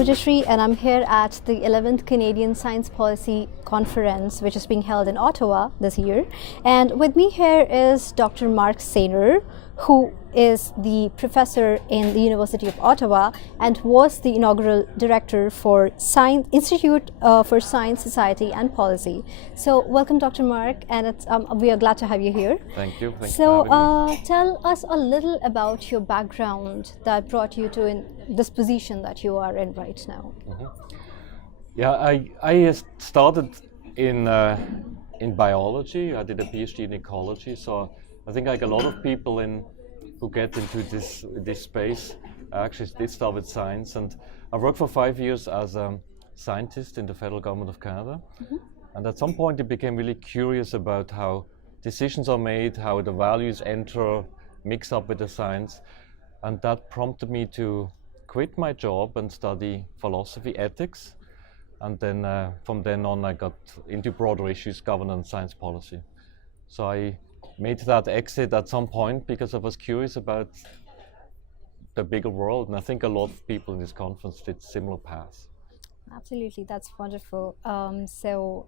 Pujashri, and I'm here at the 11th Canadian Science Policy Conference, which is being held in Ottawa this year. And with me here is Dr. Marc Saner, who is the professor in the University of Ottawa and was the inaugural director for Institute for Science, Society and Policy. So welcome, Dr. Marc, and we are glad to have you here. Thank you. Thanks so for having me. Tell us a little about your background that brought you to this position that you are in right now. Mm-hmm. Yeah, I started in biology. I did a PhD in ecology, so I think like a lot of people who get into this space actually did start with science. And I worked for 5 years as a scientist in the federal government of Canada. Mm-hmm. And at some point I became really curious about how decisions are made, how the values mix up with the science. And that prompted me to quit my job and study philosophy, ethics. And then from then on I got into broader issues, governance, science policy. So I made that exit at some point because I was curious about the bigger world, and I think a lot of people in this conference did similar paths. Absolutely, that's wonderful. So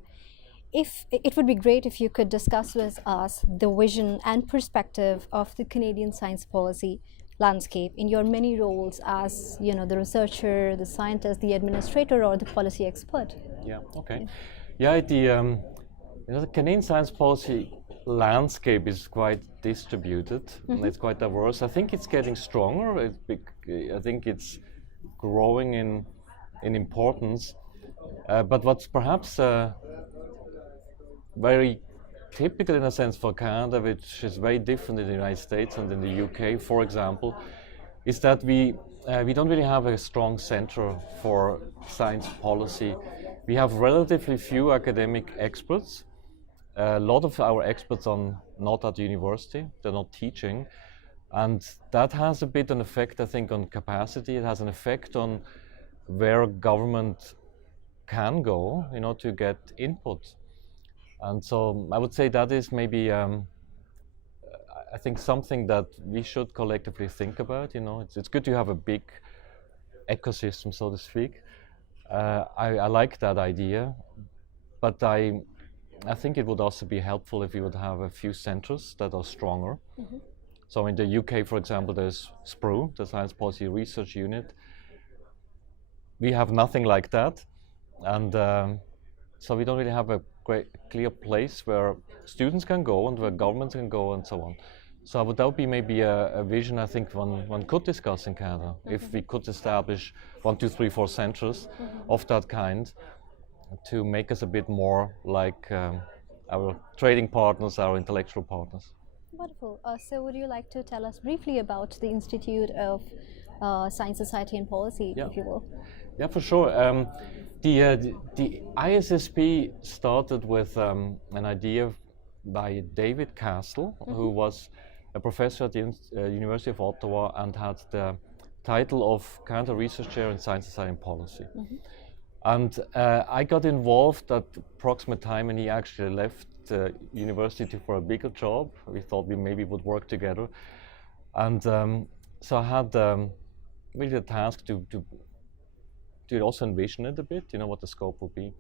if it would be great if you could discuss with us the vision and perspective of the Canadian science policy landscape in your many roles as, you know, the researcher, the scientist, the administrator, or the policy expert. Yeah, okay. Yeah, the Canadian science policy landscape is quite distributed. Mm-hmm. It's quite diverse. I think it's getting stronger. I think it's growing in importance. But what's perhaps very typical in a sense for Canada, which is very different in the United States and in the UK, for example, is that we don't really have a strong center for science policy. We have relatively few academic experts. A lot of our experts are not at the university, they're not teaching, and that has a bit an effect, I think, on capacity. It has an effect on where government can go, to get input. And so I would say that is maybe, I think, something that we should collectively think about. It's good to have a big ecosystem, so to speak. I like that idea, but I think it would also be helpful if we would have a few centers that are stronger. Mm-hmm. So in the UK, for example, there's SPRU, the Science Policy Research Unit. We have nothing like that, and so we don't really have a clear place where students can go and where governments can go and so on. So that would be maybe a vision I think one could discuss in Canada. Mm-hmm. If we could establish 1, 2, 3, 4 centers mm-hmm. of that kind, to make us a bit more like our trading partners, our intellectual partners. Wonderful. So would you like to tell us briefly about the Institute of Science, Society and Policy, if you will? Yeah, for sure. The ISSP started with an idea by David Castle, mm-hmm. who was a professor at the University of Ottawa and had the title of Canada Research Chair in Science, Society and Policy. Mm-hmm. And I got involved at approximate time, and he actually left university for a bigger job. We thought we maybe would work together. And so I had really the task to also envision it a bit, what the scope would be.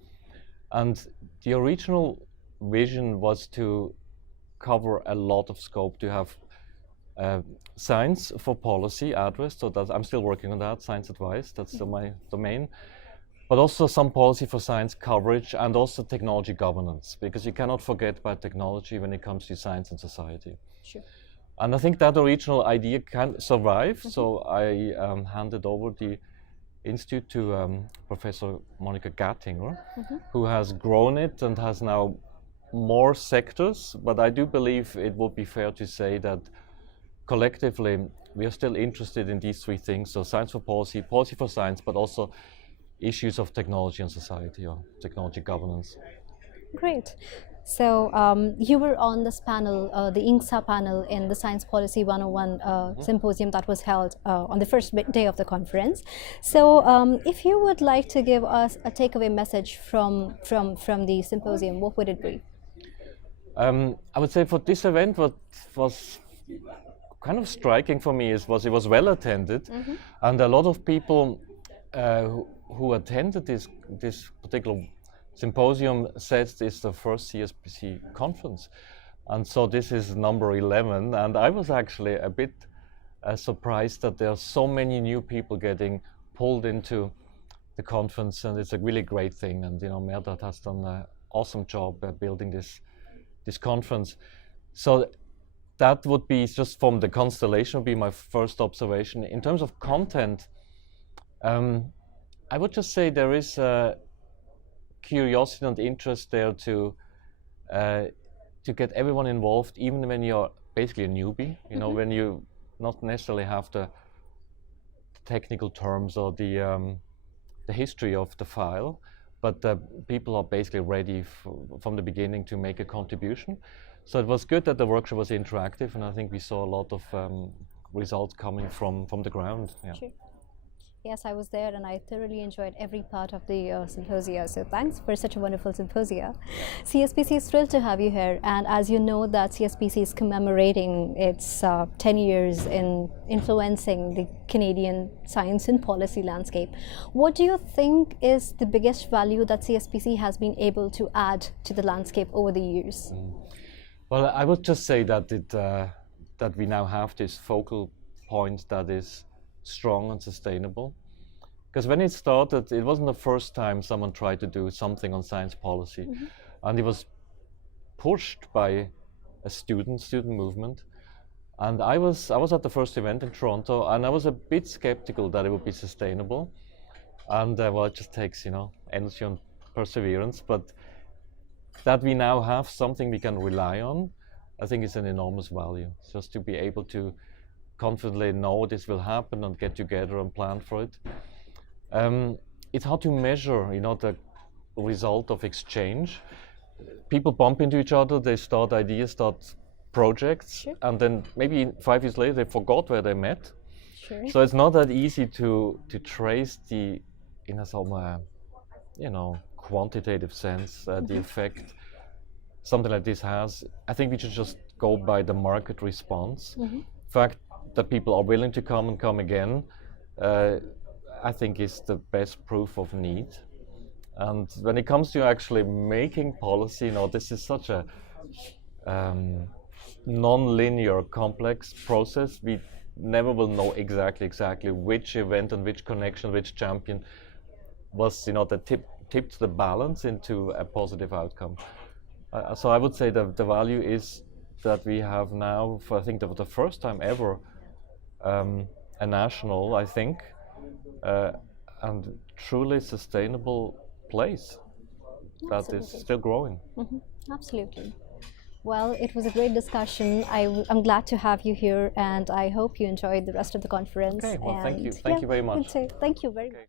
And the original vision was to cover a lot of scope, to have science for policy address, so that I'm still working on that, science advice, that's still my domain. But also some policy for science coverage and also technology governance, because you cannot forget about technology when it comes to science and society. Sure. And I think that original idea can survive, mm-hmm. so I handed over the institute to Professor Monica Gattinger, mm-hmm. who has grown it and has now more sectors, but I do believe it would be fair to say that collectively we are still interested in these 3 things, so science for policy, policy for science, but also issues of technology and society, or technology governance. Great. So you were on this panel, the INCSA panel in the Science Policy 101 mm-hmm. symposium that was held on the first day of the conference. So if you would like to give us a takeaway message from the symposium, what would it be? I would say for this event, what was kind of striking for me it was well attended, mm-hmm. and a lot of people who attended this particular symposium says this is the first CSPC conference. And so this is number 11, and I was actually a bit surprised that there are so many new people getting pulled into the conference, and it's a really great thing. And Merdad has done an awesome job building this conference. So that would be, just from the constellation, would be my first observation. In terms of content, I would just say there is curiosity and interest there to get everyone involved, even when you're basically a newbie. When you not necessarily have the technical terms or the history of the file, but people are basically ready from the beginning to make a contribution. So it was good that the workshop was interactive, and I think we saw a lot of results coming from the ground. Yeah. Sure. Yes, I was there and I thoroughly enjoyed every part of the symposia. So thanks for such a wonderful symposia. CSPC is thrilled to have you here, and as you know that CSPC is commemorating its 10 years in influencing the Canadian science and policy landscape. What do you think is the biggest value that CSPC has been able to add to the landscape over the years? Well, I would just say that that we now have this focal point that is strong and sustainable. Because when it started, it wasn't the first time someone tried to do something on science policy. And it was pushed by a student movement. And I was at the first event in Toronto, and I was a bit skeptical that it would be sustainable. And well, it just takes, energy and perseverance. But that we now have something we can rely on, I think is an enormous value. Just to be able to confidently know this will happen and get together and plan for it. It's hard to measure, the result of exchange. People bump into each other, they start ideas, start projects, sure. And then maybe 5 years later they forgot where they met. Sure. So it's not that easy to trace in some quantitative sense the effect something like this has. I think we should just go by the market response. Fact that people are willing to come and come again, I think is the best proof of need. And when it comes to actually making policy, this is such a non-linear, complex process. We never will know exactly which event and which connection, which champion was, that tipped the balance into a positive outcome. So I would say that the value is that we have now, for I think the first time ever, a national, I think, and truly sustainable place. Absolutely. That is still growing. Absolutely. Well, it was a great discussion. I'm glad to have you here, and I hope you enjoyed the rest of the conference. Okay, well, thank you. Thank you very much. Thank you very much.